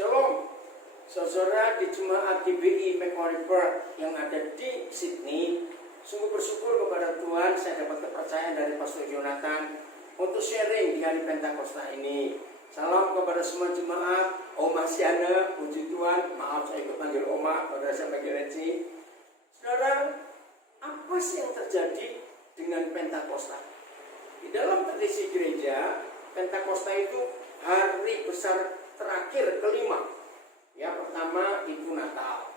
Shalom, saudara di Jemaat GBI Macquarie Park yang ada di Sydney. Sungguh bersyukur kepada Tuhan saya dapat kepercayaan dari Pastor Jonathan untuk sharing di hari Pentakosta ini. Salam kepada semua jemaat. Oma Siana, puji Tuhan. Maaf saya ikut panggil Oma, pada saya panggil Eci. Saudara, apa sih yang terjadi dengan Pentakosta? Di dalam tradisi gereja, Pentakosta itu hari besar terakhir kelima. Ya, pertama itu Natal.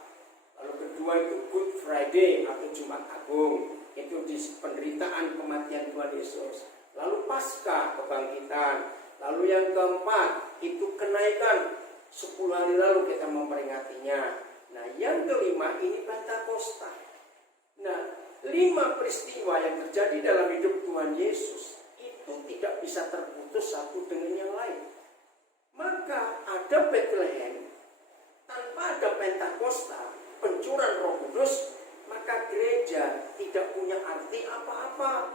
Lalu kedua itu Good Friday atau Jumat Agung. Itu di penderitaan kematian Tuhan Yesus. Lalu Paskah, kebangkitan. Lalu yang keempat itu kenaikan. 10 hari lalu kita memperingatinya. Nah, yang kelima ini Pentakosta. Nah, 5 peristiwa yang terjadi dalam hidup Tuhan Yesus itu tidak bisa terputus satu dengan yang lain. Maka ada Bethlehem, tanpa ada Pentakosta, pencurahan Roh Kudus, maka gereja tidak punya arti apa-apa.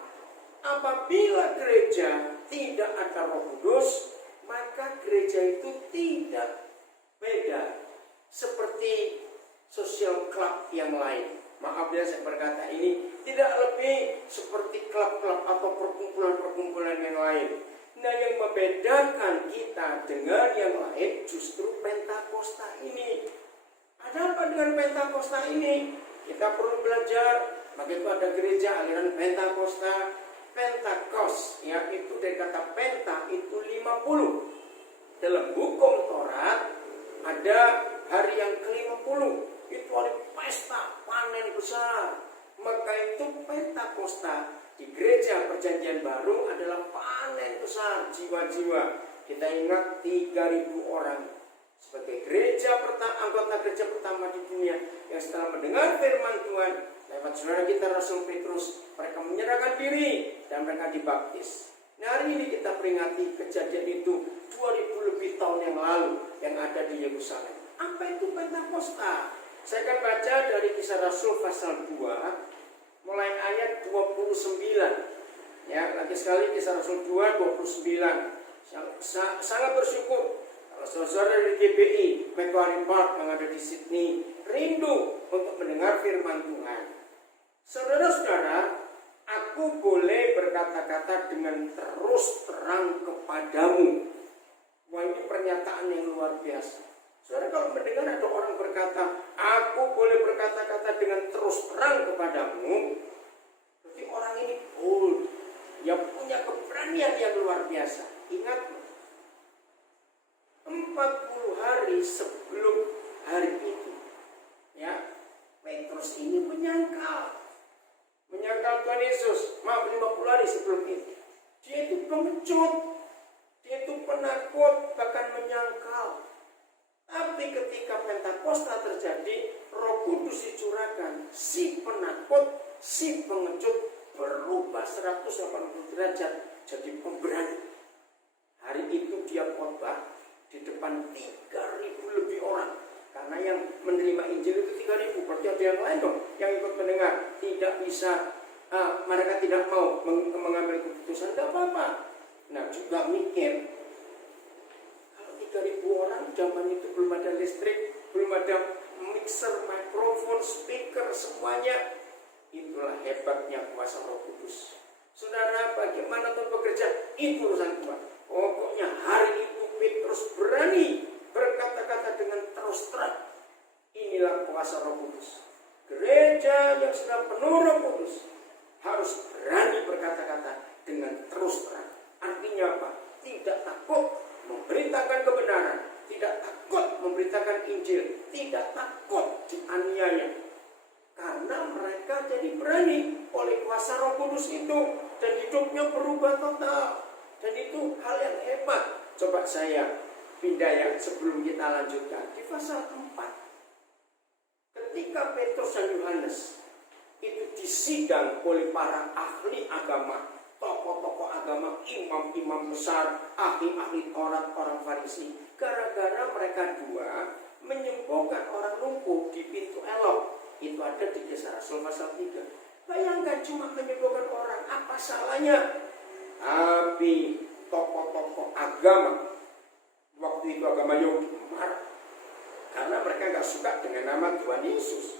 Apabila gereja tidak ada Roh Kudus, maka gereja itu tidak beda seperti social club yang lain. Maaf ya saya berkata ini, tidak lebih seperti klub-klub atau perkumpulan-perkumpulan yang lain. Nah, yang membedakan kita dengan yang lain justru Pentakosta ini. Ada apa dengan Pentakosta ini? Kita perlu belajar. Begitu ada gereja aliran Pentakosta, Pentakos, ya itu dari kata penta itu 50. Dalam hukum Taurat ada hari yang ke-50. Itu hari pesta panen besar. Maka itu Pentakosta di gereja perjanjian baru adalah panen besar jiwa-jiwa. Kita ingat 3.000 orang sebagai gereja anggota gereja pertama di dunia yang setelah mendengar firman Tuhan lewat saudara kita Rasul Petrus, mereka menyerahkan diri dan mereka dibaptis. Nah, hari ini kita peringati kejadian itu 2000 lebih tahun yang lalu yang ada di Yerusalem. Apa itu Pentakosta? Saya akan baca dari Kisah Rasul pasal 2 mulai ayat 29. Ya, lagi sekali Kisah Rasul 2 29. Sangat bersyukur kalau saudara dari GBI Macquarie Park yang ada di Sydney rindu untuk mendengar firman Tuhan. Saudara-saudara, aku boleh berkata-kata dengan terus terang kepadamu. Wah, ini pernyataan yang luar biasa. Saudara, kalau mendengar ada orang berkata, aku boleh berkata-kata dengan terus terang kepadamu, berarti orang ini bold, yang punya keberanian yang luar biasa. Ingat, 40 hari sebelum hari itu, ya, Petrus ini menyangkal Tuhan Yesus. Maaf, 50 hari sebelum itu, dia itu pengecut, dia itu penakut, bahkan menyangkal. Tapi ketika Pentakosta terjadi, Roh Kudus dicurahkan, si penakut, si pengecut berubah 180 derajat jadi pemberani. Hari itu dia khotbah di depan 3.000 lebih orang. Karena yang menerima Injil itu 3.000, berarti ada yang lain dong yang ikut mendengar. Tidak bisa, mereka tidak mau mengambil keputusan, tidak apa-apa. Nah, juga mikir, 3.000 orang, zaman itu belum ada listrik, belum ada mixer, mikrofon, speaker, semuanya. Itulah hebatnya kuasa Roh Kudus. Saudara, bagaimana Tuhan bekerja? Itu urusan Tuhan. Pokoknya hari itu Petrus berani berkata-kata dengan terus terang. Inilah kuasa Roh Kudus. Gereja yang sudah penuh Roh Kudus harus berani berkata-kata dengan terus terang. Artinya apa? Tidak takut memberitakan kebenaran, tidak takut memberitakan Injil, tidak takut dianiaya. Karena mereka jadi berani oleh kuasa Roh Kudus itu dan hidupnya berubah total. Dan itu hal yang hebat. Coba saya pindah ya sebelum kita lanjutkan di pasal 4. Ketika Petrus dan Yohanes itu disidang oleh para ahli agama, tokoh-tokoh agama, imam-imam besar, ahli-ahli Taurat, orang Farisi, gara-gara mereka dua menyembuhkan orang lumpuh di pintu Elok. Itu ada di Kisah Rasul pasal 3. Bayangkan cuma menyembuhkan orang, apa salahnya? Tapi tokoh-tokoh agama, waktu itu agama Yahudi marah. mereka suka dengan nama Tuhan Yesus.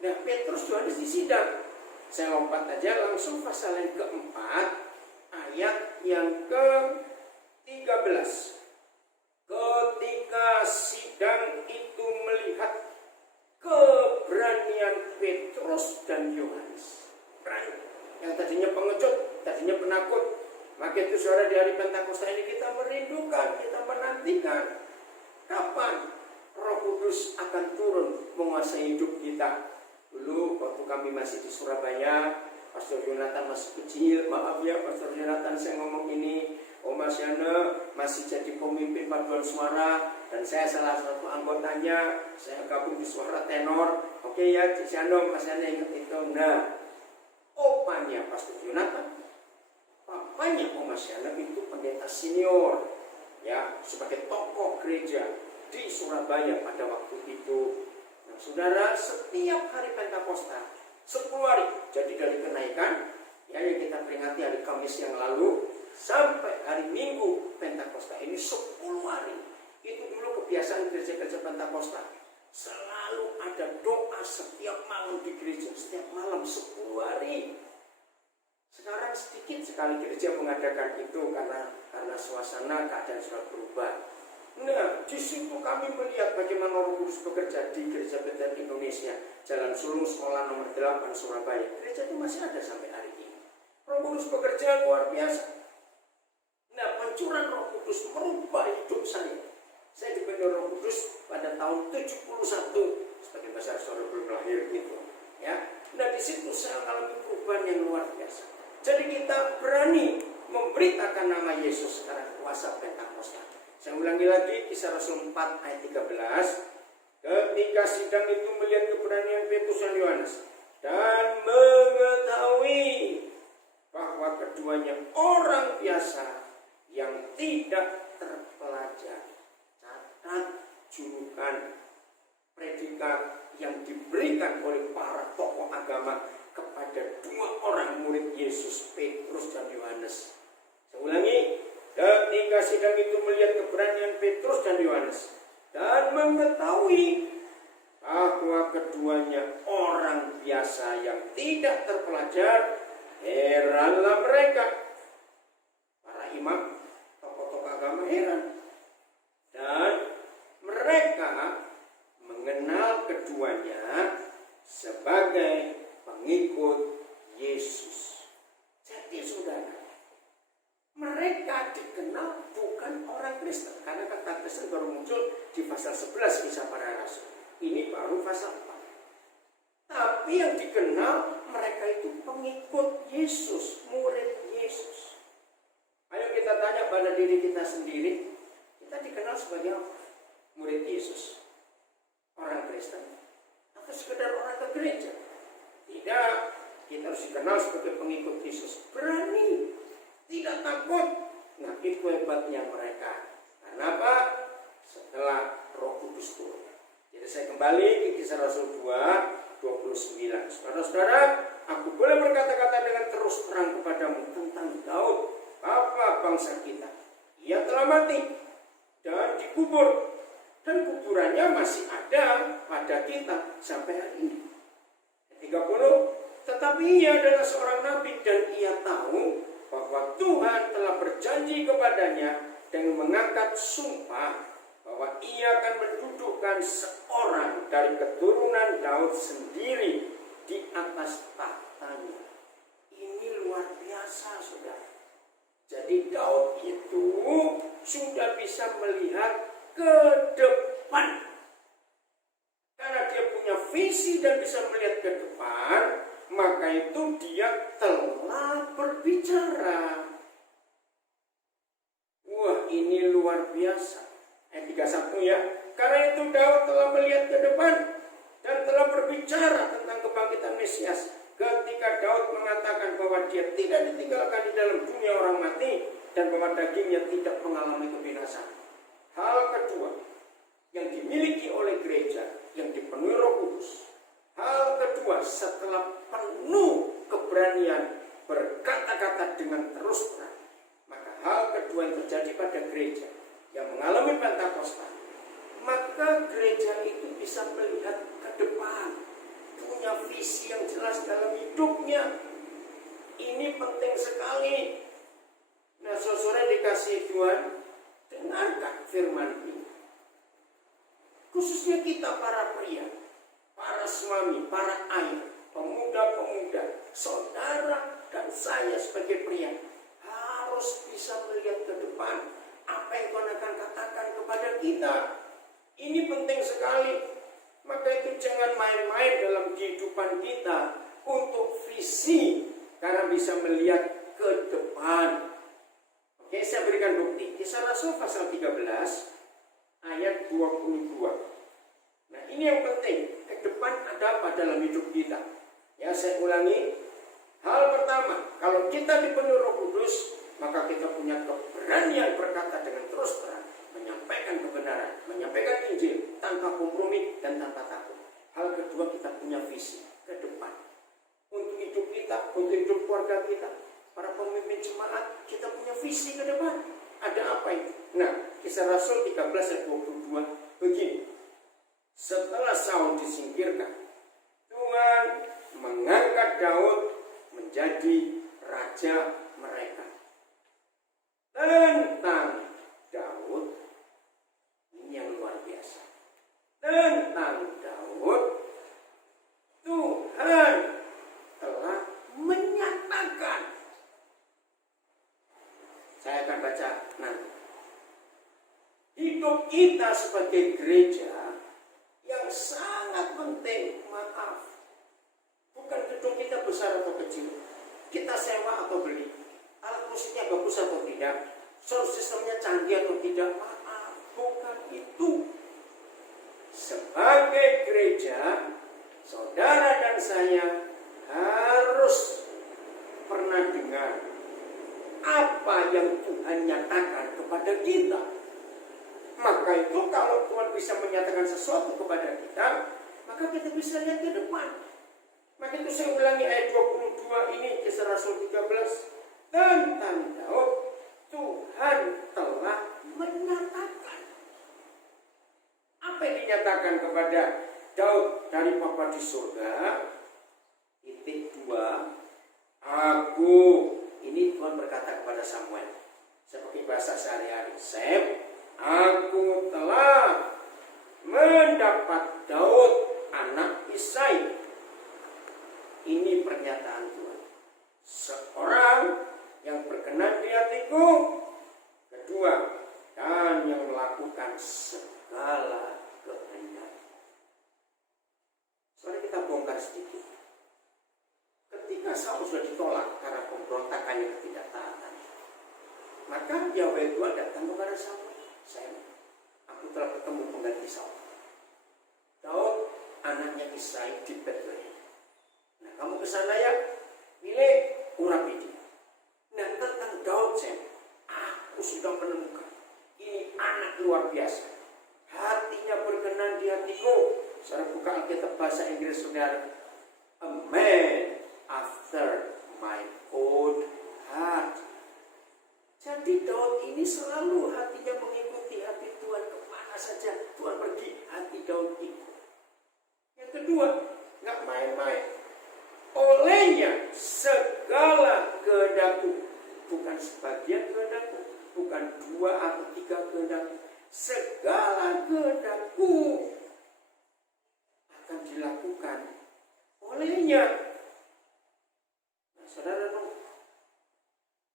Nah, Petrus Yohanes disidang. Saya lompat aja langsung pasal yang keempat, ayat yang ke-13. Ketika sidang itu melihat keberanian Petrus dan Yohanes, berani. Yang tadinya pengecut, tadinya penakut, maka itu saudara di hari Pentakosta ini kita merindukan, kita menantikan kapan Roh Kudus akan turun menguasai hidup kita. Dulu waktu kami masih di Surabaya, Pastor Yonatan masih kecil, maaf ya Pastor Yonatan saya ngomong ini, Mas Yana masih jadi pemimpin paduan suara dan saya salah satu anggotanya, saya gabung di suara tenor. Oke ya, Cik Yana, Mas Yana ingat itu. Nah, opanya Pastor Yonatan, papanya Mas Yana itu pendeta senior, ya sebagai tokoh gereja di Surabaya pada waktu itu. Nah, saudara, setiap hari Pentakosta 10 hari, jadi dari kenaikan ya yang kita peringati hari Kamis yang lalu sampai hari Minggu Pentakosta ini 10 hari. Itu dulu kebiasaan gereja-gereja Pentakosta. Selalu ada doa setiap malam di gereja, setiap malam 10 hari. Sekarang sedikit sekali gereja mengadakan itu karena suasana keadaan sudah berubah. Nah, di situ kami melihat bagaimana Roh Kudus bekerja di Gereja Bethel Indonesia, Jalan Sulung, Sekolah nomor 8 Surabaya. Gereja itu masih ada sampai hari ini. Roh Kudus bekerja luar biasa. Nah, pancuran Roh Kudus merubah hidup saya. Saya dipenuhi Roh Kudus pada tahun 71, sebagai besar saudara belum lahir gitu. Ya, nah di situ saya mengalami perubahan yang luar biasa. Jadi kita berani memberitakan nama Yesus sekarang kuasa Pentakosta. Saya ulangi lagi, Kisah Rasul 4 ayat 13. Ketika sidang itu melihat keberanian Petrus dan Yohanes dan mengetahui bahwa keduanya orang biasa yang tidak terpelajar. Catat julukan predikat yang diberikan oleh para tokoh agama kepada 2 orang murid Yesus, Petrus dan Yohanes. Saya ulangi. Ketika sidang itu melihat keberanian Petrus dan Yohanes dan mengetahui bahwa keduanya orang biasa yang tidak terpelajar, heranlah mereka. Para imam, tokoh-tokoh agama heran. Dan mereka mengenal keduanya sebagai pengikut Yesus. Jadi saudara, mereka dikenal bukan orang Kristen, karena kata Kristen baru muncul di pasal 11 Kisah Para Rasul. Ini baru pasal 4. Tapi yang dikenal mereka itu pengikut Yesus, murid Yesus. Ayo kita tanya pada diri kita sendiri, kita dikenal sebagai apa? Murid Yesus, orang Kristen, atau sekedar orang ke gereja? Tidak, kita harus dikenal sebagai pengikut Yesus. Berani, tidak takut. Nah, itu hebatnya mereka. Karena apa? Setelah Roh Kudus turun. Jadi saya kembali ke Kisah Rasul 2:29. Saudara-saudara, aku boleh berkata-kata dengan terus terang kepadamu tentang Daud, bapa bangsa kita. Ia telah mati dan dikubur, dan kuburannya masih ada pada kita sampai hari ini. 30. Tetapi ia adalah seorang nabi dan ia tahu bahwa Tuhan telah berjanji kepadanya dengan mengangkat sumpah bahwa ia akan mendudukkan seorang dari keturunan Daud sendiri di atas tahtanya. Ini luar biasa, saudara. Jadi Daud itu sudah bisa melihat ke depan. Karena dia punya visi dan bisa melihat ke depan, maka itu dia telah berbicara. Wah, ini luar biasa. Ayat 31 ya. Karena itu Daud telah melihat ke depan dan telah berbicara tentang kebangkitan Mesias. Ketika Daud mengatakan bahwa dia tidak ditinggalkan di dalam dunia orang mati dan bahwa dagingnya tidak mengalami kebinasaan. Hal kedua yang dimiliki oleh gereja yang dipenuhi Roh Kudus. Hal kedua, setelah penuh keberanian berkata-kata dengan terus terang, maka hal kedua yang terjadi pada gereja yang mengalami Pentakosta, maka gereja itu bisa melihat ke depan, punya visi yang jelas dalam hidupnya. Ini penting sekali. Nah, saudara dikasih Tuhan, dengarkan firman ini. Khususnya kita para pria, para suami, para ayah, pemuda-pemuda, saudara dan saya sebagai pria harus bisa melihat ke depan. Apa yang Tuhan akan katakan kepada kita. Ini penting sekali. Maka itu jangan main-main dalam kehidupan kita untuk visi, karena bisa melihat ke depan. Oke, saya berikan bukti. Kisah Rasul pasal 13 ayat 22. Nah, ini yang penting. Ke depan ada apa dalam hidup kita? Ya, saya ulangi. Hal pertama, kalau kita dipenuhi Roh Kudus, maka kita punya keberanian berkata dengan terus terang, menyampaikan kebenaran, menyampaikan Injil tanpa kompromi dan tanpa takut. Hal kedua, kita punya visi ke depan. Untuk hidup kita, untuk hidup keluarga kita, para pemimpin jemaat, kita punya visi ke depan. Ada apa itu? Nah, Kisah Rasul 13 ayat 22 begini. Setelah Saul disingkirkan, Tuhan mengangkat Daud menjadi raja mereka. Tentang Daud, ini yang luar biasa. Tentang Daud, Tuhan telah menyatakan. Saya akan baca nanti. Hidup kita sebagai gereja yang sangat penting, maaf, bukan gedung kita besar atau kecil, kita sewa atau beli, alat musiknya bagus atau tidak, sound sistemnya canggih atau tidak, maaf, bukan itu. Sebagai gereja, saudara dan saya harus pernah dengar apa yang Tuhan nyatakan kepada kita. Maka itu kalau Tuhan bisa menyatakan sesuatu kepada kita, maka kita bisa lihat ke depan. Maka itu saya ulangi ayat 22 ini, Kisah Rasul 13. Tentang Daud, Tuhan telah menyatakan. Apa yang dinyatakan kepada Daud dari Bapa di surga? Titik 2. Aku, ini Tuhan berkata kepada Samuel, seperti bahasa sehari-hari, Sam, aku telah mendapat Daud anak Isai. Ini pernyataan Tuhan. Seorang yang berkenan di hatiku. Kedua, dan yang melakukan segala kehendak. Soalnya kita bongkar sedikit. Ketika Saul sudah ditolak karena pemberontakannya ketidaktaatan, maka Yahweh Tuhan datang kepada Samuel. Aku telah bertemu pengganti Saul, Daud anaknya Isai di Bethlehem. Nah, kamu kesana ya, pilih urapi dia. Nah, tentang Daud, aku sudah menemukan ini anak luar biasa. Hatinya berkenan di hatiku. Saudara buka Alkitab bahasa Inggris, saudara. A man after my own heart. Jadi Daud ini selalu hatinya mengikuti hati Tuhan, kemana saja Tuhan pergi, hati Daud ikut. Yang kedua, nggak main-main. Olehnya segala kehendakku, bukan sebagian kehendakku, bukan 2 atau 3 kehendakku, segala kehendakku akan dilakukan olehnya. Nah, saudara,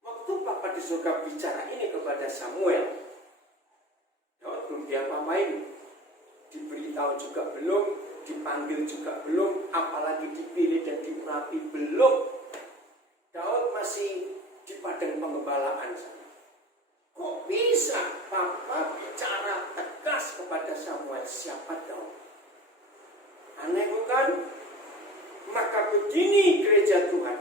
waktu Bapa di surga bicara ini kepada Samuel, Daud belum diapa-apain, diberitahu juga belum, dipanggil juga belum, apalagi dipilih dan diurapi belum. Daud masih di padang pengembalaan sana. Kok bisa Papa bicara tegas kepada Samuel, siapa Daud? Aneh bukan? Maka begini gereja Tuhan.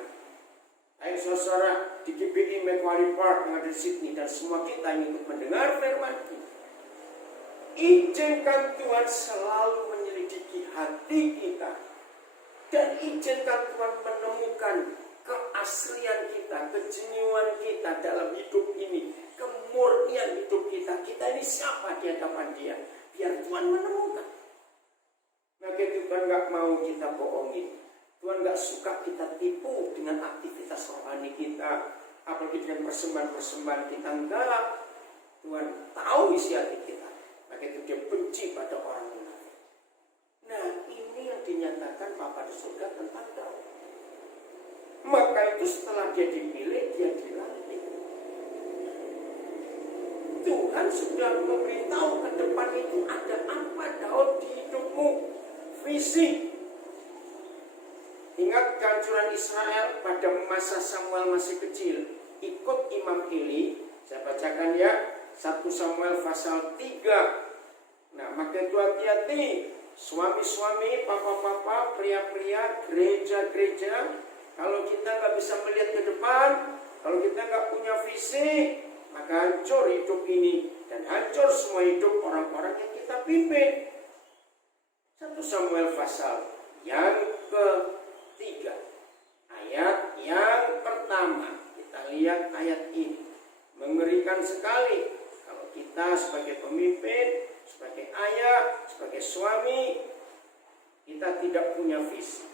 Ayo saudara di GBI Macquarie Park yang ada di Sydney dan semua kita yang ikut mendengar firman ini. Izinkan Tuhan selalu menyelidiki hati kita. Dan izinkan Tuhan menemukan keaslian kita, kejenuhan kita dalam hidup ini. Kemurnian hidup kita. Kita ini siapa di hadapan Dia? biar Tuhan menemukan. Maka Tuhan gak mau kita bohongin. Tuhan gak suka kita tipu dengan aktivitas rohani kita, apalagi dengan persembahan-persembahan kita. Enggak. Tuhan tahu isi hati kita. Maka itu dia benci pada orang munafik. Nah, ini yang dinyatakan Bapa di surga tentang Daud. Maka itu setelah dia dipilih, dia dilantik. Tuhan sudah memberitahu ke depan itu ada apa Daud di hidupmu. Visi. Ingat kehancuran Israel pada masa Samuel masih kecil. Ikut Imam Eli. Saya bacakan ya. 1 Samuel pasal 3. Nah, maka itu hati-hati. Suami-suami, papa-papa, pria-pria, gereja-gereja. Kalau kita nggak bisa melihat ke depan, kalau kita nggak punya visi, maka hancur hidup ini. Dan hancur semua hidup orang-orang yang kita pimpin. 1 Samuel pasal yang ke-3. Ayat yang pertama. Kita lihat ayat ini. Mengerikan sekali. Kalau kita sebagai pemimpin, sebagai ayah, sebagai suami, kita tidak punya visi.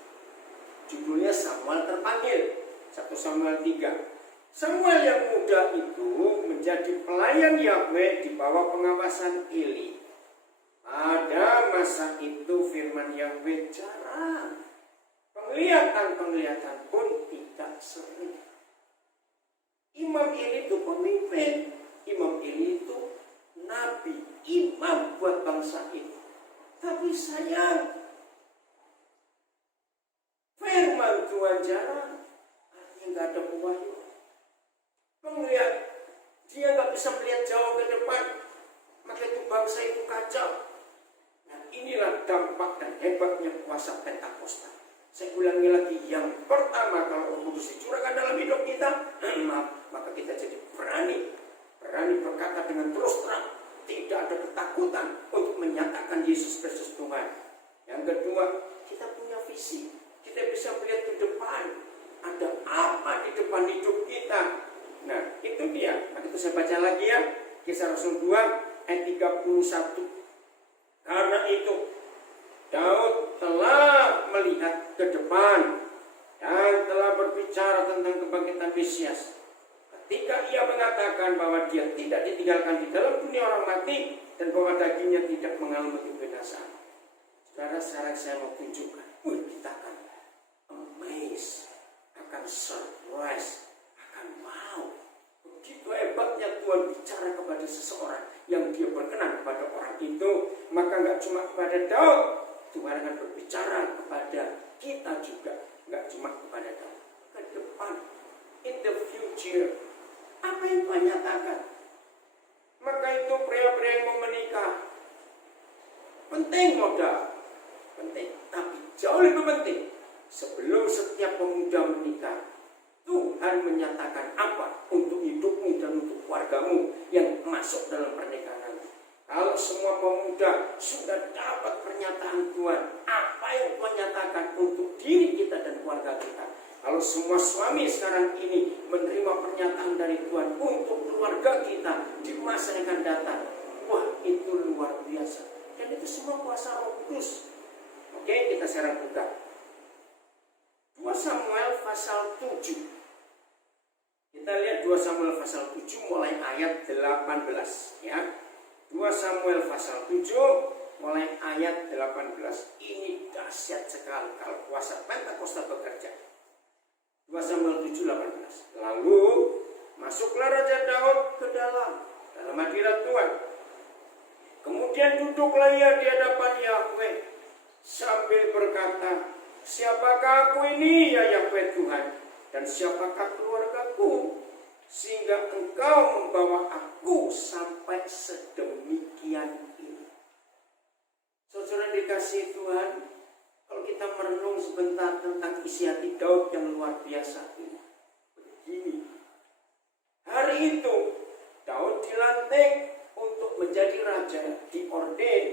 Judulnya Samuel terpanggil. 1 Samuel 3. Samuel yang muda itu menjadi pelayan Yahweh di bawah pengawasan Eli. Pada masa itu firman Yahweh jarang. Penglihatan pun tidak sering. Imam Eli itu pemimpin. Imam Eli itu nabi, imam buat bangsa itu. Tapi sayang, firman Tuhan jarang. Artinya gak ada buahnya. Melihat, dia gak bisa melihat jauh ke depan. Maka itu bangsa itu kacau. Nah, inilah dampak dan hebatnya kuasa Pentakosta. Saya ulangi lagi, yang pertama kalau Roh Kudus dicurahkan dalam hidup kita, maka kita jadi berani berkata dengan terus terang, tidak ada ketakutan untuk menyatakan Yesus Kristus Tuhan. Yang kedua, kita punya visi, kita bisa melihat ke depan, ada apa di depan hidup kita. Nah, itu dia. Maka itu saya baca lagi ya, Kisah Rasul 2 ayat 31. Karena itu Daud telah melihat ke depan dan telah berbicara tentang kebangkitan Mesias. Ketika ia mengatakan bahwa dia tidak ditinggalkan di dalam dunia orang mati dan bahwa dagingnya tidak mengalami kebinasaan. Saudara, sekarang saya mau tunjukkan, kita akan amazed, akan surprise, akan wow. Begitu hebatnya Tuhan bicara kepada seseorang yang dia berkenan kepada orang itu, maka nggak cuma kepada Daud, Tuhan akan berbicara kepada kita juga, nggak cuma kepada Daud, ke depan, in the future. Apa yang Tuhan nyatakan? Maka itu pria-pria yang mau menikah, penting modal, penting, tapi jauh lebih penting sebelum setiap pemuda menikah, Tuhan menyatakan apa untuk hidupmu dan untuk keluargamu yang masuk dalam pernikahan. Kalau semua pemuda sudah dapat pernyataan Tuhan, apa yang Tuhan nyatakan untuk diri kita dan keluarga kita. Kalau semua suami sekarang ini menerima pernyataan dari Tuhan untuk keluarga kita di masa yang akan datang, wah itu luar biasa. Dan itu semua kuasa Roh Kudus. Oke, kita sekarang buka 2 Samuel pasal 7. Kita lihat 2 Samuel pasal 7 mulai ayat 18 ya. 2 Samuel pasal 7 mulai ayat 18. Ini dahsyat sekali kalau kuasa Pentakosta bekerja. 2 Samuel 7:18. Lalu masuklah Raja Daud ke dalam hadirat Tuhan. Kemudian duduklah ia di hadapan Yahweh sambil berkata, siapakah aku ini ya Yahweh Tuhan, dan siapakah keluargaku, sehingga engkau membawa aku sampai sedemikian ini. Saudara dikasihi Tuhan, kalau kita merenung sebentar tentang isi hati Daud yang luar biasa ini, begini. Hari itu Daud dilantik untuk menjadi raja, diorden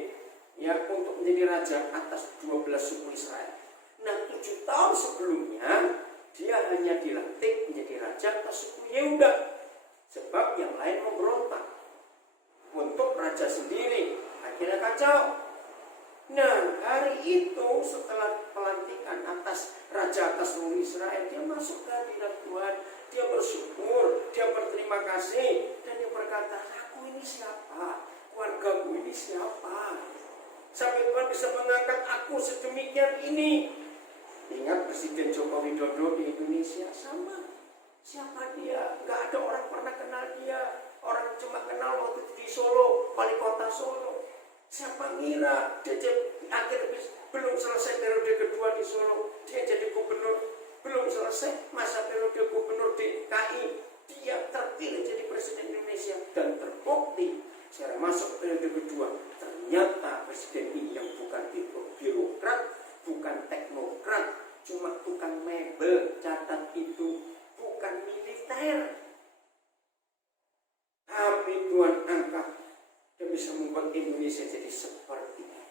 ya untuk menjadi raja atas 12 suku Israel. Nah, 7 tahun sebelumnya dia hanya dilantik menjadi raja atas suku Yehuda, sebab yang lain memberontak. Untuk raja sendiri Akhirnya kacau. Nah, hari itu setelah pelantikan raja atas seluruh Israel, dia masuk ke hadirat Tuhan, dia bersyukur, dia berterima kasih, dan dia berkata, aku ini siapa? Keluargaku ini siapa? Sampai Tuhan bisa mengangkat aku sedemikian ini. Ingat Presiden Joko Widodo di Indonesia sama. Siapa dia? Gak ada orang pernah kenal dia. Orang cuma kenal waktu di Solo, wali kota Solo. Siapa ngira dia akhirnya belum selesai periode kedua di Solo, dia jadi gubernur. Belum selesai masa periode gubernur DKI, dia terpilih jadi Presiden Indonesia. Dan terbukti secara masuk periode kedua, ternyata Presiden ini yang bukan birokrat, bukan teknokrat, cuma tukang mebel, catat itu bukan militer. Tapi Tuhan angkat dan bisa membuat Indonesia jadi seperti ini.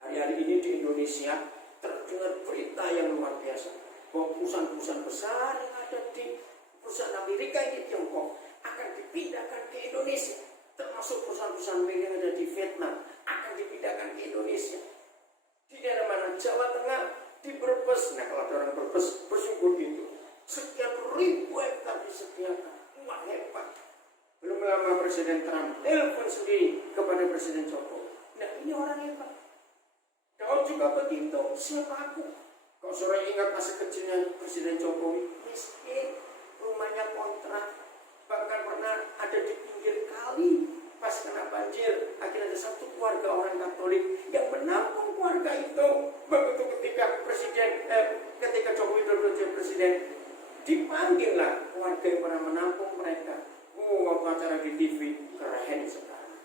Hari-hari ini di Indonesia terdengar berita yang luar biasa bahwa perusahaan-perusahaan besar yang ada di perusahaan Amerika di Tiongkok akan dipindahkan ke Indonesia, termasuk perusahaan-perusahaan yang ada di Vietnam akan dipindahkan ke Indonesia. Di daerah mana? Jawa Tengah, di Brebes. Nah, kalau ada orang Brebes bersyukur itu, sekian ribu hektar disediakan. Wah, hebat. Belum lama Presiden Trump telepon sendiri kepada Presiden Jokowi. Nah, ini orang hebat. Daud juga begitu. Siapa aku? Kalau saudara ingat masa kecilnya Presiden Jokowi, miskin, rumahnya kontrak, bahkan pernah ada di pinggir kali pas kena banjir. Akhirnya ada satu keluarga orang Katolik yang menampung keluarga itu. Begitu ketika Jokowi jadi presiden, dipanggillah keluarga yang pernah menampung mereka. Waktu acara di TV keren sekarang.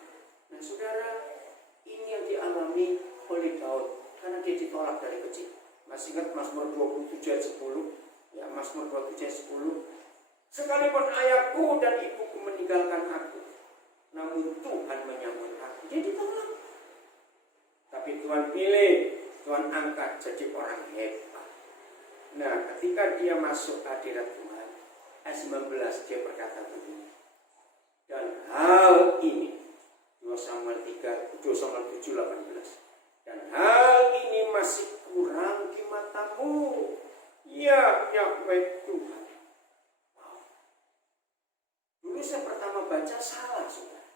Nah, saudara, ini yang dialami oleh Daud karena dia ditolak dari kecil. Masih ingat Mazmur 27 ayat 10? Ya, Mazmur 27 ayat 10. Sekalipun ayahku dan ibuku meninggalkan aku, namun Tuhan menyambut aku. Dia ditolak. Tapi Tuhan pilih, Tuhan angkat jadi orang hebat. Nah, ketika dia masuk hadirat Tuhan, ayat 19 dia berkata begini. Dan hal ini 2 Samuel 7:18. Dan hal ini masih kurang di matamu, ya Yahweh Tuhan. Wow. Dulu saya pertama baca salah, saudara.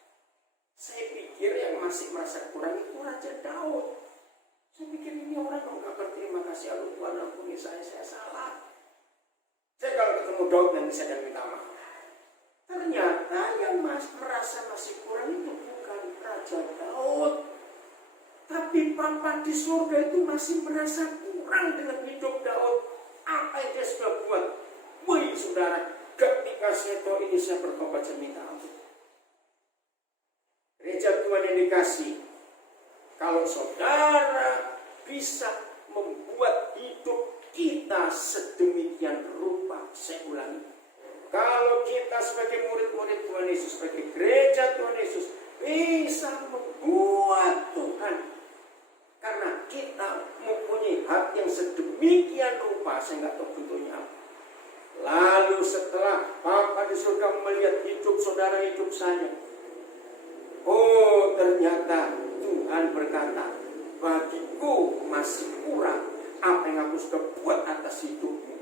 Saya pikir yang masih merasa kurang itu Raja Daud. Saya pikir ini orang yang gak berterima kasih, Allah Tuhan ampuni saya salah. Saya kalau ketemu Daud nanti saya akan minta maaf. Ternyata yang merasa masih kurang itu bukan Raja Daud, tapi Bapa di surga itu masih merasa kurang dengan hidup Daud. Apa yang dia sudah buat? Wih saudara, ketika saya tahu ini saya bertobat, saya minta ampun. Gereja Tuhan yang dikasih, kalau saudara bisa membuat hidup kita sedemikian rupa, saya ulangi. Kalau kita sebagai murid-murid Tuhan Yesus, sebagai gereja Tuhan Yesus, bisa membuat Tuhan, karena kita mempunyai hati yang sedemikian rupa, saya nggak tahu bentuknya apa. Lalu setelah Bapa di surga melihat hidup saudara, hidup saya, oh ternyata Tuhan berkata, bagiku masih kurang apa yang aku sudah buat atas hidupmu.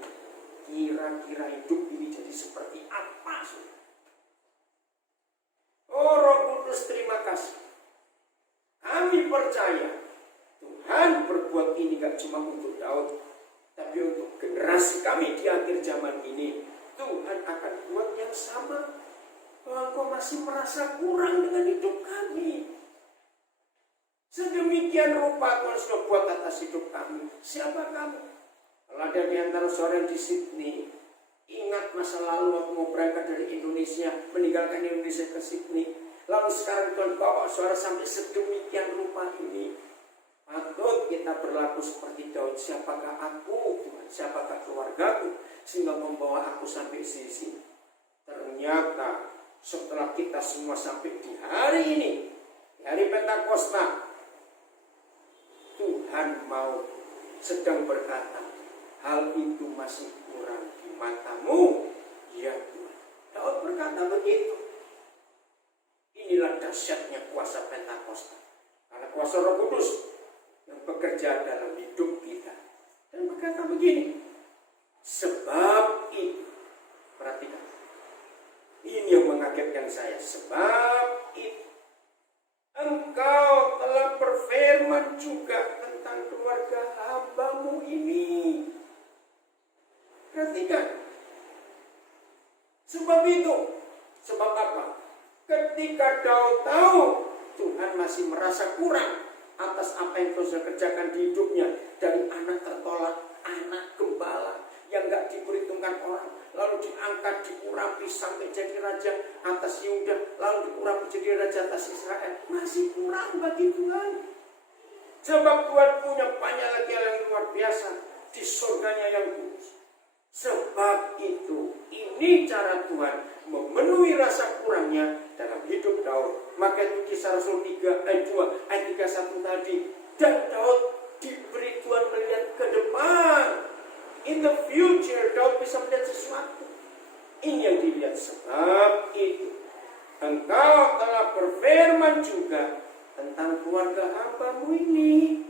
Kira-kira hidup ini jadi seperti apa? Oh Roh Kudus, terima kasih. Kami percaya Tuhan berbuat ini gak cuma untuk Daud, tapi untuk generasi kami di akhir zaman ini. Tuhan akan buat yang sama. Bahwa engkau masih merasa kurang dengan hidup kami. Sedemikian rupa Tuhan sudah buat atas hidup kami. Siapa kamu? Kalau ada di antara saudara di Sydney, ingat masa lalu waktu mau berangkat dari Indonesia, meninggalkan Indonesia ke Sydney, lalu sekarang Tuhan bawa saudara sampai sedemikian rupa ini. Patut kita berlaku seperti Daud. Siapakah aku, Tuhan? Siapakah keluargaku sehingga membawa aku sampai sini? Ternyata setelah kita semua sampai di hari ini, di hari Pentakosta, Tuhan mau sedang berkata, hal itu masih kurang di matamu, ya Tuhan. Daud berkata begitu. Inilah inilah dahsyatnya kuasa Pentakosta. Karena kuasa Roh Kudus yang bekerja dalam hidup kita. Dan berkata begini, sebab itu, perhatikan, ini yang mengagetkan saya. Sebab itu, engkau telah berfirman juga tentang keluarga hambamu ini. Perhatikan. Sebab itu, sebab apa? Ketika Daud tahu Tuhan masih merasa kurang atas apa yang Tuhan sudah kerjakan di hidupnya, dari anak tertolak, anak gembala yang gak diperhitungkan orang, lalu diangkat, diurapi sampai jadi raja atas Yehuda, lalu diurapi jadi raja atas Israel, masih kurang bagi Tuhan. Sebab Tuhan punya banyak lagi yang luar biasa di surganya yang kudus. Sebab itu, ini cara Tuhan memenuhi rasa kurangnya dalam hidup Daud. Maka itu Kisah Rasul 3 ayat 2 ayat 31 tadi. Dan Daud diberi Tuhan melihat ke depan. In the future, Daud bisa melihat sesuatu. Ini yang dilihat. Sebab itu, engkau telah berfirman juga tentang keluarga hambamu ini.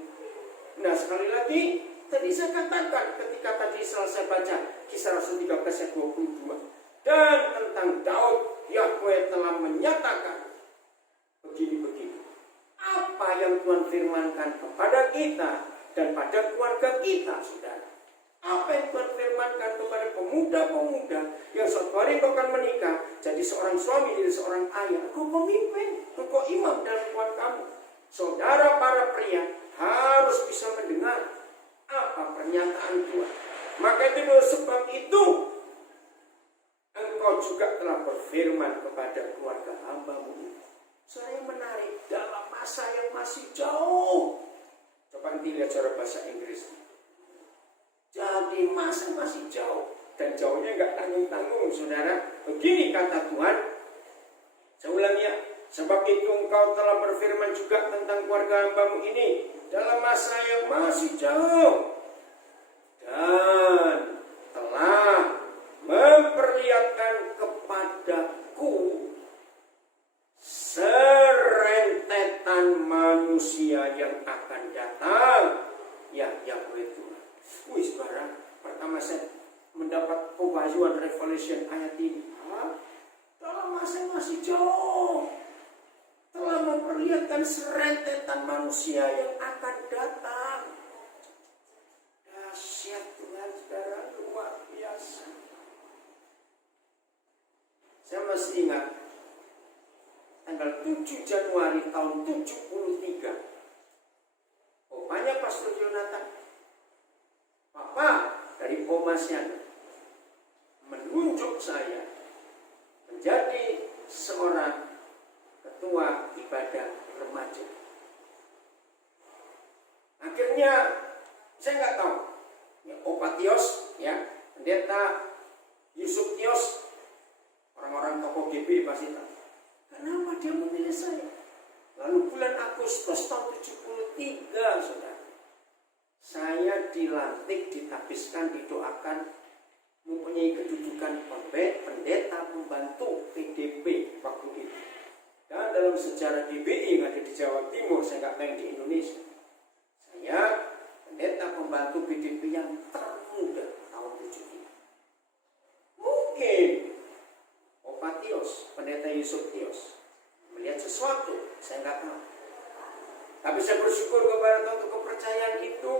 Nah, sekali lagi, tadi saya katakan ketika tadi selesai baca Kisah Rasul 13 ayat 22. Dan tentang Daud, Yahweh telah menyatakan begini-begini. Apa yang Tuhan firmankan kepada kita dan pada keluarga kita, saudara. Apa yang Tuhan firmankan kepada pemuda-pemuda yang suatu hari kau akan menikah, jadi seorang suami, jadi seorang ayah, kau pemimpin, kau imam dalam keluarga kamu. Saudara para pria harus bisa mendengar apa pernyataan Tuhan. Maka itu sebab itu engkau juga telah berfirman kepada keluarga hambamu ini. Saya menarik dalam masa yang masih jauh. Coba nanti lihat cara bahasa Inggris. Jadi masa masih jauh. Dan jauhnya enggak tanggung-tanggung, saudara. Begini kata Tuhan. Saya ulang ya. Sebab itu engkau telah berfirman juga tentang keluarga hambamu ini dalam masa yang masih jauh. Dan telah memperlihatkan kepadaku serentetan manusia yang akan datang. Ya, Yahweh Tuhan. Wih, saudara, pertama saya mendapat pewahyuan Revelation ayat ini. Dalam masa yang masih jauh telah memperlihatkan serentetan manusia yang akan datang. Dahsyat Tuhan, saudara, luar biasa. Saya masih ingat tanggal 7 Januari tahun 73. Opanya Pastor Jonathan, Papa dari Pomasnya, menunjuk saya menjadi seorang ketua ibadah remaja. Akhirnya saya nggak tahu, ya, Opa Tios, ya, Pendeta Yusuf Tios, orang-orang tokoh GB pasti tahu. Kenapa dia memilih saya? Lalu bulan Agustus tahun 73, saudara, saya dilantik, ditapiskan, didoakan, mempunyai kedudukan pendeta pembantu PDP waktu itu. Dan dalam sejarah GBI yang ada di Jawa Timur, saya nggak tahu di Indonesia, saya pendeta pembantu PDP yang termuda tahun 73. Mungkin Opa Tios, Pendeta Yusuf Tios, melihat sesuatu, saya nggak tahu. Tapi saya bersyukur kepada Tuhan untuk kepercayaan itu.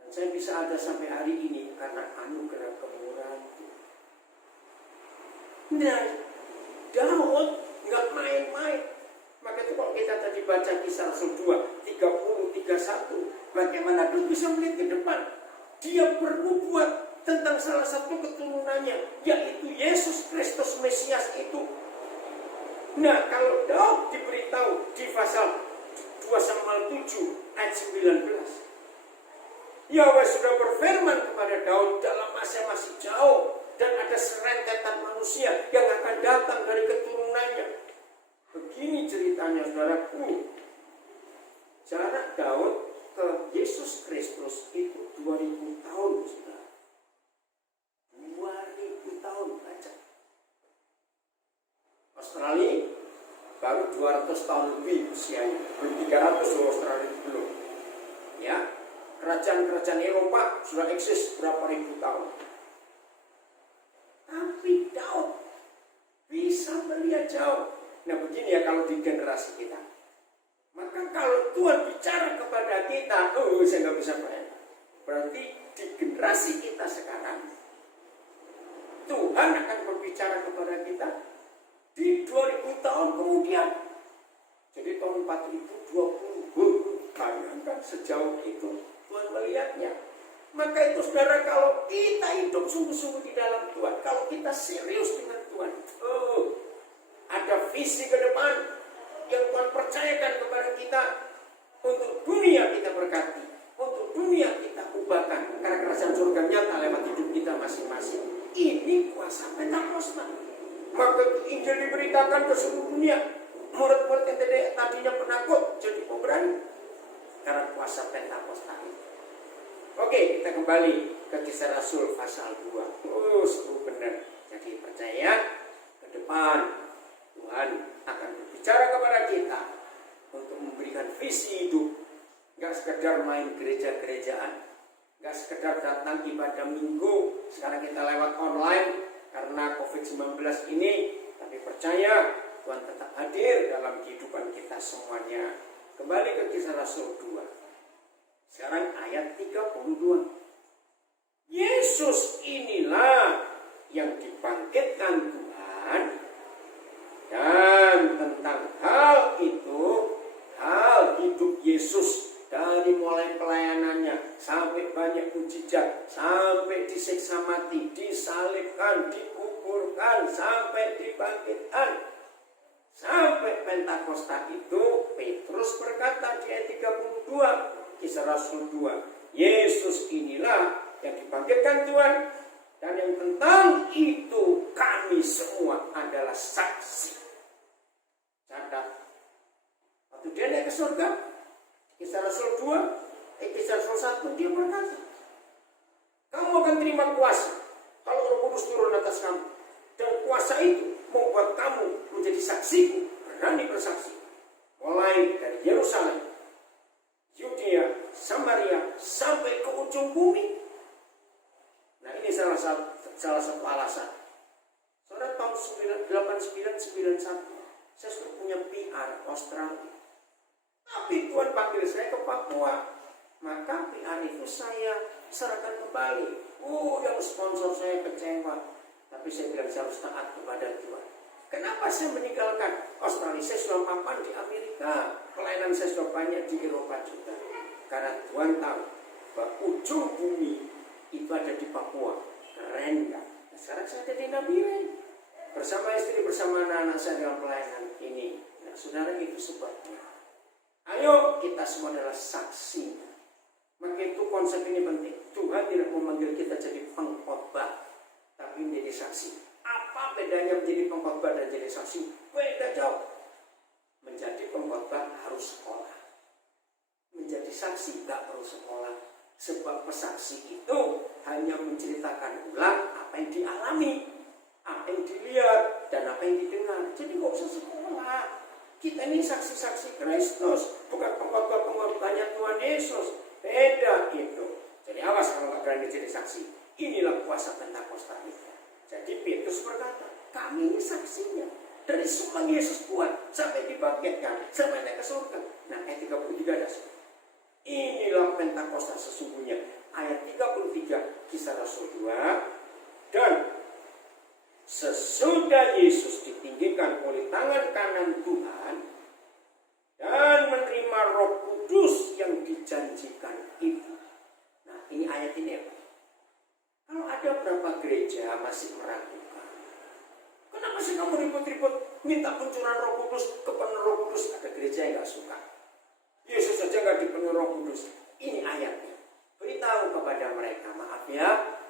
Dan saya bisa ada sampai hari ini karena anugerah kemurahan Tuhan. Nah, Daud nggak main-main. Maka itu kalau kita tadi baca Kisah Rasul 2, 30, 31, bagaimana Daud bisa melihat ke depan. Dia bernubuat tentang salah satu keturunannya, yaitu Yesus Kristus Mesias itu. Nah, kalau Daud diberitahu di pasal 2 Samuel 7 ayat 19, Yahweh sudah berfirman kepada Daud dalam masa masih jauh, dan ada serentetan manusia yang akan datang dari keturunannya. Begini ceritanya, saudaraku. Jarak Daud ke Yesus Kristus itu 2000 tahun, saudara. 2000 tahun, baca. Australia 200 tahun lebih usianya. Belum 300 loh, Australia itu belum. Ya, kerajaan-kerajaan Eropa sudah eksis berapa ribu tahun. Tapi Daud bisa melihat jauh. Nah begini ya kalau di generasi kita. Maka kalau Tuhan bicara kepada kita, saya nggak bisa bayangkan. Berarti di generasi kita sekarang, Tuhan akan berbicara kepada kita di 2000 tahun kemudian. Jadi tahun 4020, bayangkan sejauh itu Tuhan melihatnya. Maka itu saudara, kalau kita hidup sungguh-sungguh di dalam Tuhan, kalau kita serius dengan Tuhan, ada visi ke depan yang Tuhan percayakan kepada kita untuk dunia kita berkati, untuk dunia kita ubahkan, karena kerajaan surga nyata lewat hidup kita masing-masing. Ini kuasa Pentakosta. Maka Injil diberitakan ke seluruh dunia. Murid-murid yang tadinya penakut jadi pemberani karena kuasa Pentakosta itu. Oke, kita kembali ke Kisah Rasul pasal 2. Seru benar. Jadi percaya ke depan Tuhan akan berbicara kepada kita untuk memberikan visi hidup. Gak sekedar main gereja-gerejaan, gak sekedar datang ibadah minggu. Sekarang kita lewat online karena COVID-19 ini, tapi percaya Tuhan tetap hadir dalam kehidupan kita semuanya. Kembali ke Kisah Rasul 2. Sekarang ayat 32. Yesus inilah yang dibangkitkan Tuhan, dan tentang hal itu, hal hidup Yesus dari mulai pelayanannya sampai banyak mujizat, sampai disiksa mati, disalibkan, dikuburkan, sampai dibangkitkan, sampai Pentakosta itu, Petrus berkata di ayat 32 Kisah Rasul 2, Yesus inilah yang dibangkitkan Tuhan, dan yang tentang itu kami semua adalah saksi. Catat, waktu dia naik ke surga, Kisah Rasul 2, Kisah Rasul 1, dia berkata, kamu akan terima kuasa kalau Roh Kudus turun atas kamu, dan kuasa itu membuat kamu menjadi saksiku, berani bersaksi, mulai dari Yerusalem, Yudea, Samaria, sampai ke ujung bumi. Nah ini salah satu alasan. Saudara, tahun 8991 saya sudah punya PR Australia. Tapi Tuhan panggil saya ke Papua. Maka PR itu saya serahkan kembali. Yang sponsor saya kecewa. Tapi saya bilang saya harus taat kepada Tuhan. Kenapa saya meninggalkan Australia? Saya sudah mapan di Amerika. Pelayanan saya sudah banyak di Eropa juga. Karena Tuhan tahu bahwa ujung bumi itu ada di Papua. Keren kan? Nah, sekarang saya ada di Nabiren. Bersama istri, bersama anak-anak saya dalam pelayanan ini. Nah saudara, itu sebabnya. Ayo kita semua adalah saksi. Maka itu konsep ini penting. Tuhan tidak memanggil kita jadi pengkhotbah, tapi menjadi saksi. Apa bedanya menjadi pengkhotbah dan jadi saksi? Beda jauh. Menjadi pengkhotbah harus sekolah. Menjadi saksi gak perlu sekolah. Sebab pesaksi itu hanya menceritakan ulang apa yang dialami, apa yang dilihat, dan apa yang didengar. Jadi gak usah sekolah. Kita ini saksi-saksi Kristus, bukan pengkhotbah-pengkhotbahnya Tuhan Yesus. Beda itu. Jadi awas kalau gak berani jadi saksi. Inilah kuasa Pentakosta itu. Jadi Petrus berkata, kami ini saksinya. Dari semua Yesus buat sampai dibangkitkan, sampai naik ke surga. Nah ayat 33 ada. Inilah Pentakosta sesungguhnya. Ayat 33 Kisah Rasul 2. Dan sesudah Yesus ditinggikan oleh tangan kanan Tuhan dan menerima Roh Kudus yang dijanjikan itu. Nah ini ayat ini ya. Kalau ada berapa gereja masih meragukan, kenapa sih kamu ribut-ribut minta pencurahan Roh Kudus, kepenuhan Roh Kudus? Ada gereja yang gak suka. Yesus saja gak dipenuhi Roh Kudus. Ini ayatnya. Beritahu kepada mereka, maaf ya,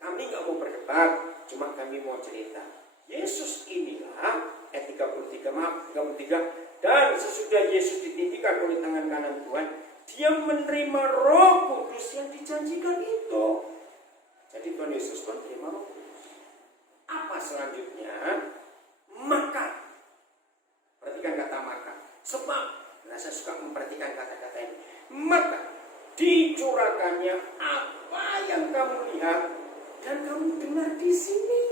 kami gak mau berdebat, cuma kami mau cerita. Yesus inilah, ayat 33, maaf 33, dan sesudah Yesus ditinggikan oleh tangan kanan Tuhan, dia menerima Roh Kudus yang dijanjikan itu. Jadi Tuhan Yesus menerima Roh Kudus. Apa selanjutnya? Maka, perhatikan kata Sebab, nah saya suka memperhatikan kata-kata ini. Maka dicurahkannya apa yang kamu lihat dan kamu dengar di sini.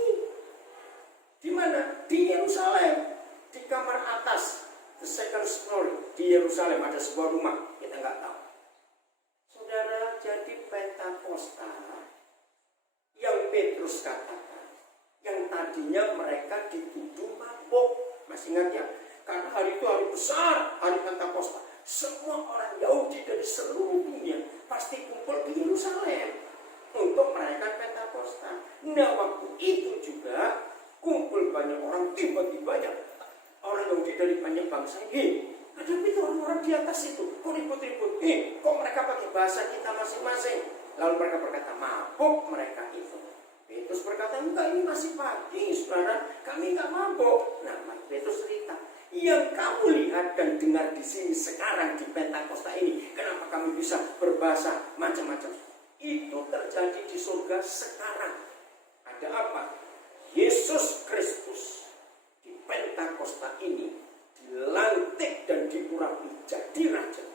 Di mana? Di Yerusalem, di kamar atas, the second story di Yerusalem ada sebuah rumah, kita nggak tahu. Saudara, jadi Pentakosta yang Petrus katakan, yang tadinya mereka dituduh mabuk, masih ingat ya? Karena hari itu hari besar, hari Pentakosta. Semua orang Yahudi dari seluruh dunia pasti kumpul di Yerusalem untuk merayakan Pentakosta. Nah, waktu itu juga kumpul banyak orang, tiba-tiba orang Yahudi dari banyak bangsa. Ada itu orang-orang di atas itu, kok ribut-ribut? Kok mereka pakai bahasa kita masing-masing? Lalu mereka berkata, mabuk mereka itu. Petrus berkata, enggak, ini masih pagi, saudara, kami enggak mabuk. Nah, Petrus cerita, yang kamu lihat dan dengar di sini sekarang di Pentakosta ini, kenapa kami bisa berbahasa macam-macam? Itu terjadi di surga sekarang. Ada apa? Yesus Kristus di Pentakosta ini dilantik dan diurapi jadi raja.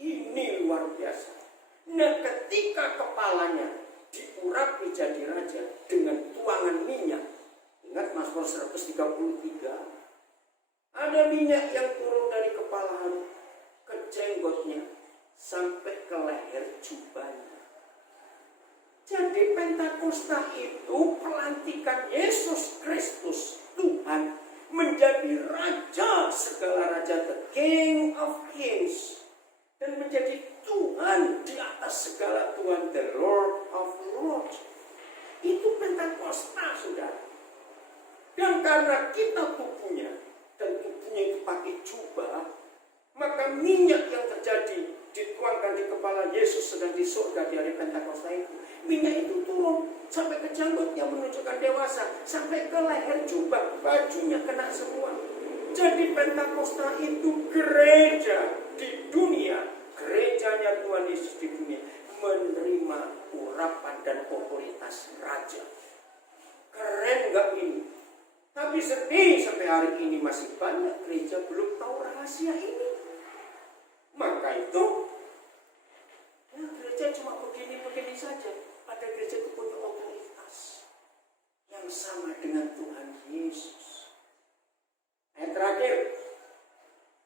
Ini luar biasa. Nah, ketika kepalanya diurapi jadi raja dengan tuangan minyak, ingat Mazmur 133, ada minyak yang turun dari kepala Harun ke jenggotnya sampai ke leher jubahnya. Jadi Pentakosta itu pelantikan Yesus Kristus Tuhan menjadi raja segala raja, the King of Kings, dan menjadi Tuhan di atas segala Tuhan, the Lord of Lords. Itu Pentakosta, saudara. Dan karena kita tubuhnya, dan tubuhnya itu pakai jubah, maka minyak yang terjadi dituangkan di kepala Yesus sedang di surga di hari Pentakosta itu, minyak itu turun sampai ke janggutnya menunjukkan dewasa, sampai ke leher jubah, bajunya kena semua. Jadi Pentakosta itu gereja di dunia, gerejanya Tuhan Yesus di dunia, menerima urapan dan otoritas raja. Keren gak ini? Tapi sedih sampai hari ini masih banyak gereja belum tahu rahasia ini. Maka itu, ya gereja cuma begini-begini saja. Pada gereja itu punya otoritas yang sama dengan Tuhan Yesus. Ayat terakhir,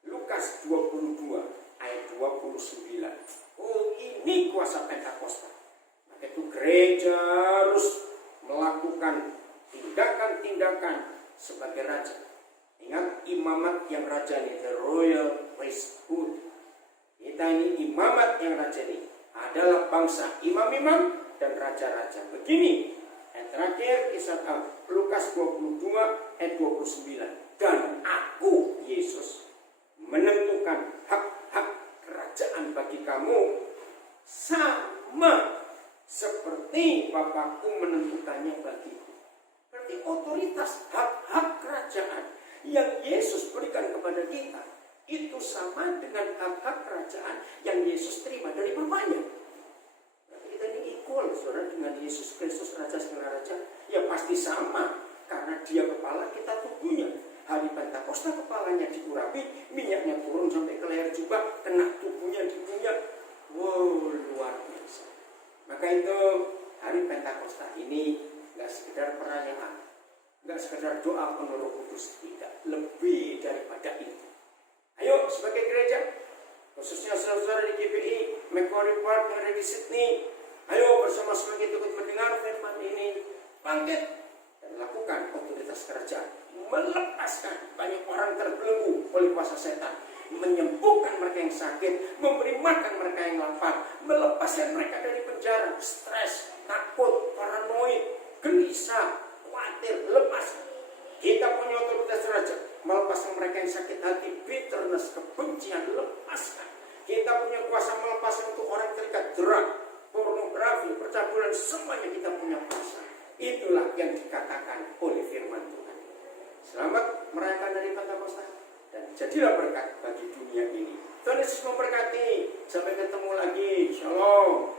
Lukas 22, ayat 29. Oh, ini kuasa Pentakosta. Maka itu gereja harus melakukan tindakan-tindakan sebagai raja. Ingat imamat yang raja ini, the royal priesthood. Kita ini imamat yang raja ini adalah bangsa imam-imam dan raja-raja. Begini, ayat terakhir kisah Lukas 22 ayat 29. Dan aku, Yesus, menentukan hak-hak kerajaan bagi kamu sama seperti Bapakku menentukannya bagiku. Berarti otoritas hak-hak kerajaan yang Yesus berikan kepada kita itu sama dengan hak-hak kerajaan yang Yesus terima dari Bapaknya. Berarti kita ini equal, saudara, dengan Yesus Kristus Raja segala raja. Ya pasti sama, karena dia kepala, kita tubuhnya. Hari Pentakosta kepalanya diurapi, minyaknya turun sampai ke leher jubah, kena tubuhnya di dunia. Wow, luar biasa. Maka itu hari Pentakosta ini gak sekedar perayaan, gak sekedar doa penuh Roh Kudus, tidak, lebih daripada itu. Ayo sebagai gereja, khususnya saudara di GPI, Macquarie Park yang ada di Sydney, ayo bersama-sama kita ikut mendengar firman ini, bangkit dan lakukan otoritas kerajaan, melepaskan banyak orang terbelenggu oleh kuasa setan, menyembuhkan mereka yang sakit, memberi makan mereka yang lapar, melepaskan mereka dari penjara, stres, takut, paranoid, gelisah, khawatir, lepas. Kita punya otoritas raja, melepaskan mereka yang sakit hati, bitterness, kebencian, lepaskan. Kita punya kuasa melepaskan untuk orang terikat drug, pornografi, percabulan, semuanya kita punya kuasa. Itulah yang dikatakan oleh firman Tuhan. Selamat merayakan dari Pentakosta dan jadilah berkat bagi dunia ini. Tuhan Yesus memberkati. Sampai ketemu lagi. Shalom.